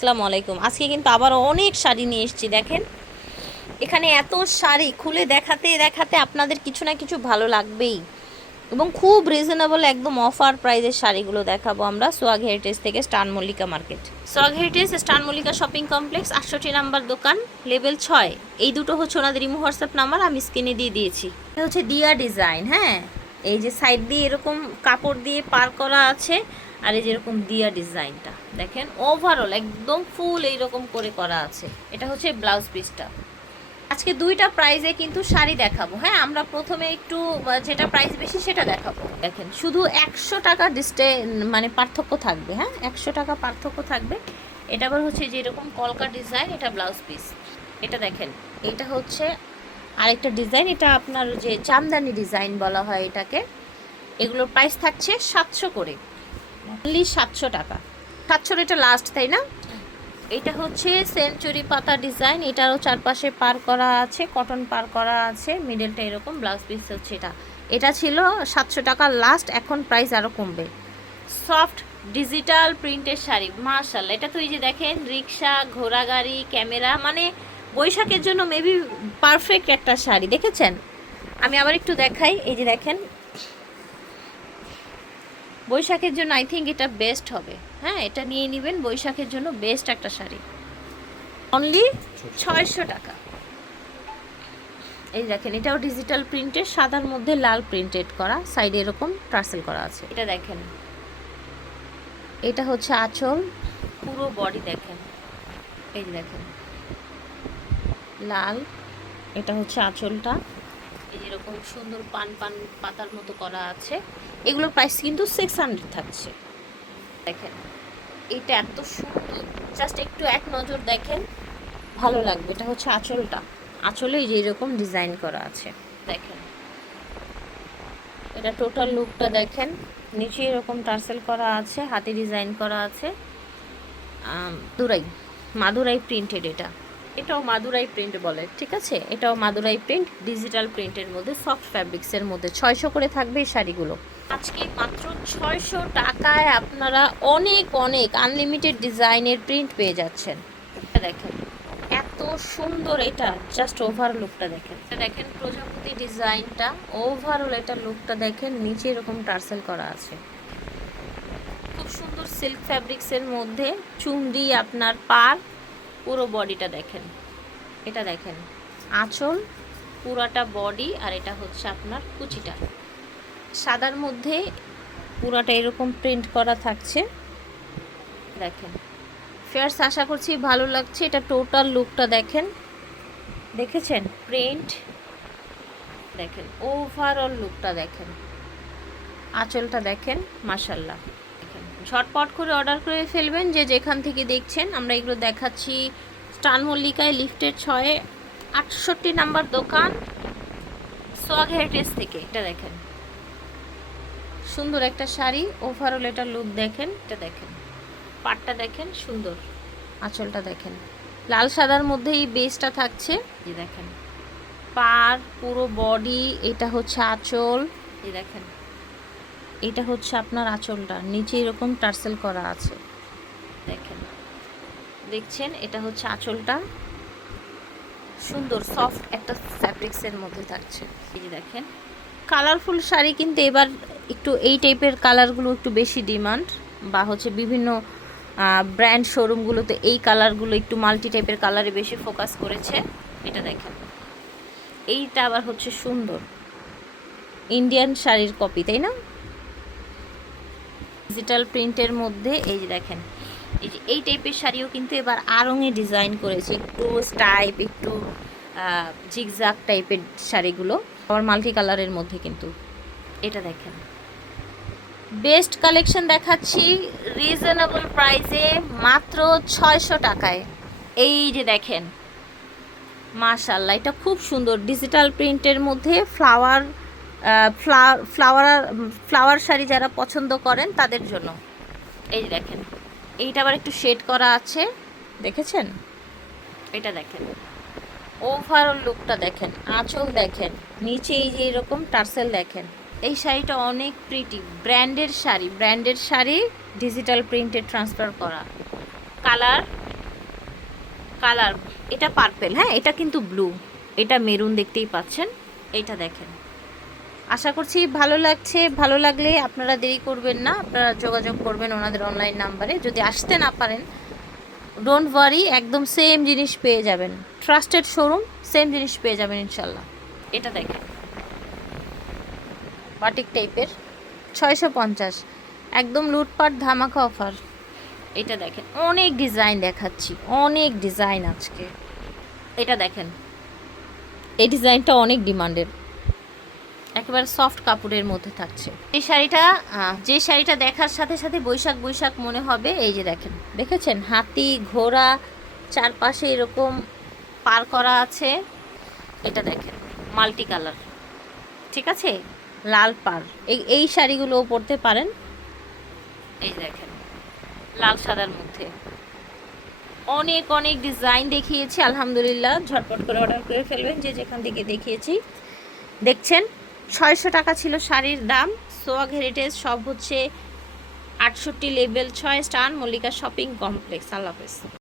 আসসালামু আলাইকুম। আজকে কিন্তু আবার অনেক শাড়ি নিয়ে এসেছি। দেখেন এখানে এত শাড়ি, খুলে দেখাতে দেখাতে আপনাদের কিছু না কিছু ভালো লাগবেই। এবং খুব রিজনেবল একদম অফার প্রাইজের শাড়িগুলো দেখাবো আমরা সোয়াগ হেরিটেজ থেকে, স্টান মল্লিকা মার্কেট। সোয়াগ হেরিটেজ স্টান মল্লিকা শপিং কমপ্লেক্স 68 নাম্বার দোকান, লেভেল 6। এই দুটো হচ্ছে ওনাদের ইমো হোয়াটসঅ্যাপ নাম্বার, আমি স্ক্রিনে দিয়ে দিয়েছি। এটা হচ্ছে দিয়া ডিজাইন। হ্যাঁ, এই যে সাইড দিয়ে এরকম কাপড় দিয়ে পার করা আছে, আর এই যেরকম দিয়া ডিজাইনটা দেখেন, ওভারঅল একদম ফুল এইরকম করে করা আছে। এটা হচ্ছে ব্লাউজ পিসটা। আজকে দুইটা প্রাইজে কিন্তু শাড়ি দেখাবো। হ্যাঁ, আমরা প্রথমে একটু যেটা প্রাইস বেশি সেটা দেখাবো। দেখেন শুধু 100 টাকা মানে পার্থক্য থাকবে। হ্যাঁ, 100 টাকা পার্থক্য থাকবে। এটা আবার হচ্ছে যেরকম কলকা ডিজাইন, এটা ব্লাউজ পিস। এটা দেখেন, এটা হচ্ছে আরেকটা ডিজাইন, এটা আপনার যে জামদানি ডিজাইন বলা হয় এটাকে। এগুলোর প্রাইস থাকছে 700 করে, অনলি 700 টাকা। 700 এটা লাস্ট, তাই না? এটা হচ্ছে সেঞ্চুরি পাতা ডিজাইন, এটারও চারপাশে পার করা আছে, কটন পার করা আছে, মিডলটা এরকম, ব্লাউজ পিস হচ্ছে এটা। এটা ছিল 700 টাকা লাস্ট, এখন প্রাইস আরও কমবে। সফট ডিজিটাল প্রিন্টের শাড়ি, মাশাআল্লাহ। এটা তো এই যে দেখেন, রিক্সা, ঘোড়াগাড়ি, ক্যামেরা, মানে বৈশাখের জন্য মেবি পারফেক্ট একটা শাড়ি। দেখেছেন? আমি আবার একটু দেখাই। এই যে দেখেন, বৈশাখের জন্য আই থিঙ্ক এটা বেস্ট হবে। হ্যাঁ, এটা নিয়ে নেবেন, বৈশাখের জন্য বেস্ট একটা শাড়ি। অনলি 600 টাকা। এই দেখেন, এটাও ডিজিটাল প্রিন্টের, সাদার মধ্যে লাল প্রিন্টেড করা, সাইডে এরকম টার্সেল করা আছে। এটা দেখেন, এটা হচ্ছে আঁচল, পুরো বডি দেখেন, এই যে দেখেন লাল। এটা হচ্ছে আঁচলটা, এই যেরকম সুন্দর পান পান পাতার মতো করা আছে। এগুলোর প্রাইস কিন্তু 600 থাকছে। দেখেন এটা এত সুন্দর, জাস্ট একটু এক নজর দেখেন, ভালো লাগবে। এটা হচ্ছে আঁচলটা, আঁচলে এই যে এরকম ডিজাইন করা আছে। দেখেন এটা টোটাল লুকটা দেখেন, নিচে এরকম টার্সেল করা আছে, হাতে ডিজাইন করা আছে। মাদুরাই প্রিন্টেড। এটাও মাদুরাই প্রিন্ট বলে, ঠিক আছে? এটাও মাদুরাই প্রিন্ট, ডিজিটাল প্রিন্টের মধ্যে, সফট ফ্যাব্রিক্সের মধ্যে। 600 করে থাকবে এই শাড়িগুলো। আজকে মাত্র 600 টাকায় আপনারা অনেক অনেক আনলিমিটেড ডিজাইনের প্রিন্ট পেয়ে যাচ্ছেন। দেখেন এত সুন্দর, এটা জাস্ট ওভার লুকটা দেখেন। এটা দেখেন প্রজাপতি ডিজাইনটা, ওভারঅল এটা লুকটা দেখেন, নিচে এরকম টার্সেল করা আছে, খুব সুন্দর সিল্ক ফ্যাব্রিক্সের মধ্যে। চুনরি আপনার পার, পুরো বডিটা দেখেন। এটা দেখেন আঁচল, পুরাটা বডি, আর এটা হচ্ছে আপনার কুচিটা সাদার মধ্যে, পুরাটা এরকম প্রিন্ট করা থাকছে। দেখেন ফেয়ার্স, আশা করছি ভালো লাগছে। এটা টোটাল লুকটা দেখেন, দেখেছেন প্রিন্ট দেখেন, ওভারঅল লুকটা দেখেন, আঁচলটা দেখেন, মাশাল্লাহ। দেখেন ঝটপট করে অর্ডার করে ফেলবেন যে যেখান থেকে দেখছেন। আমরা এগুলো দেখাচ্ছি স্টান মল্লিকায়, লিফটের 6, 68 নাম্বার দোকান, সোয়াগ হেরিটেজ থেকে। এটা দেখেন সুন্দর একটা শাড়ি, ওভারঅল এটা লুক দেখেন। এটা দেখেন পাটটা দেখেন সুন্দর, আঁচলটা দেখেন, লাল সাদার মধ্যে এই বেসটা থাকছে। এই দেখেন পার, পুরো বডি, এটা হচ্ছে আঁচল। এই দেখেন এটা হচ্ছে আপনার আঁচলটা, নিচে এরকম টার্সেল করা আছে। দেখেন, দেখছেন এটা হচ্ছে আঁচলটা, সুন্দর সফট একটা ফ্যাব্রিক্সের মধ্যে থাকছে। এই যে দেখেন কালারফুল শাড়ি, কিন্তু এবার একটু এই টাইপের কালারগুলো একটু বেশি ডিমান্ড, বা হচ্ছে বিভিন্ন ব্র্যান্ড শোরুমগুলোতে এই কালারগুলো একটু মাল্টি টাইপের কালারে বেশি ফোকাস করেছে। এটা দেখেন, এইটা আবার হচ্ছে সুন্দর ইন্ডিয়ান শাড়ির কপি, তাই না? ডিজিটাল প্রিন্টের মধ্যে। এই যে দেখেন, এই যে এই টাইপের শাড়িও কিন্তু এবার আড়ঙে ডিজাইন করেছে, একটু টাইপ, একটু জিগজাগ টাইপের শাড়িগুলো, আবার মাল্টি কালারের মধ্যে কিন্তু। এটা দেখেন বেস্ট কালেকশন দেখাচ্ছি রিজনেবল প্রাইসে, মাত্র 600 টাকায়। এই যে দেখেন মাশাআল্লাহ, এটা খুব সুন্দর ডিজিটাল প্রিন্টের মধ্যে ফ্লাওয়ার ফ্লাওয়ার শাড়ি যারা পছন্দ করেন তাদের জন্য। এই যে দেখেন এইটা আবার একটু শেড করা আছে, দেখেছেন? এটা দেখেন ওভারঅল লুকটা দেখেন, আঁচল দেখেন, নিচে এই যে এরকম টার্সেল দেখেন। এই শাড়িটা অনেক প্রিটি, ব্র্যান্ডের শাড়ি ডিজিটাল প্রিন্টে ট্রান্সফার করা। কালার কালার, এটা পার্পেল, হ্যাঁ এটা কিন্তু ব্লু, এটা মেরুন দেখতেই পাচ্ছেন। এইটা দেখেন, আশা করছি ভালো লাগছে। ভালো লাগলে আপনারা দেরি করবেন না, আপনারা যোগাযোগ করবেন ওনাদের অনলাইন নাম্বারে। যদি আসতে না পারেন ডোন্ট ওয়ারি, একদম সেম জিনিস পেয়ে যাবেন, ট্রাস্টেড শোরুম, সেম জিনিস পেয়ে যাবেন ইনশাল্লাহ। এটা দেখেন বাটিক টাইপের 650, একদম লুটপাট ধামাকা অফার। এটা দেখেন, অনেক ডিজাইন দেখাচ্ছি, অনেক ডিজাইন আজকে। এটা দেখেন, এই ডিজাইনটা অনেক ডিমান্ডেড, একেবারে সফট কাপড়ের মধ্যে থাকছে এই শাড়িটা। যে শাড়িটা দেখার সাথে সাথে বৈশাখ বৈশাখ মনে হবে, এই যে দেখেন, দেখেছেন হাতি ঘোড়া চারপাশে এরকম পার করা আছে। এটা দেখেন মাল্টি কালার, ঠিক আছে, লাল পার, এই শাড়িগুলোও পরতে পারেন। এই দেখেন লাল সাদার মধ্যে অনেক অনেক ডিজাইন দেখিয়েছি আলহামদুলিল্লাহ, ঝটপট করে অর্ডার করে ফেলবেন যে যেখান থেকে দেখিয়েছি। দেখছেন 600 টাকা ছিল শাড়ির দাম। সোয়াগ হেরিটেজ সব হচ্ছে 68 level 6 star Mallika shopping complex. আল্লাহ হাফেজ।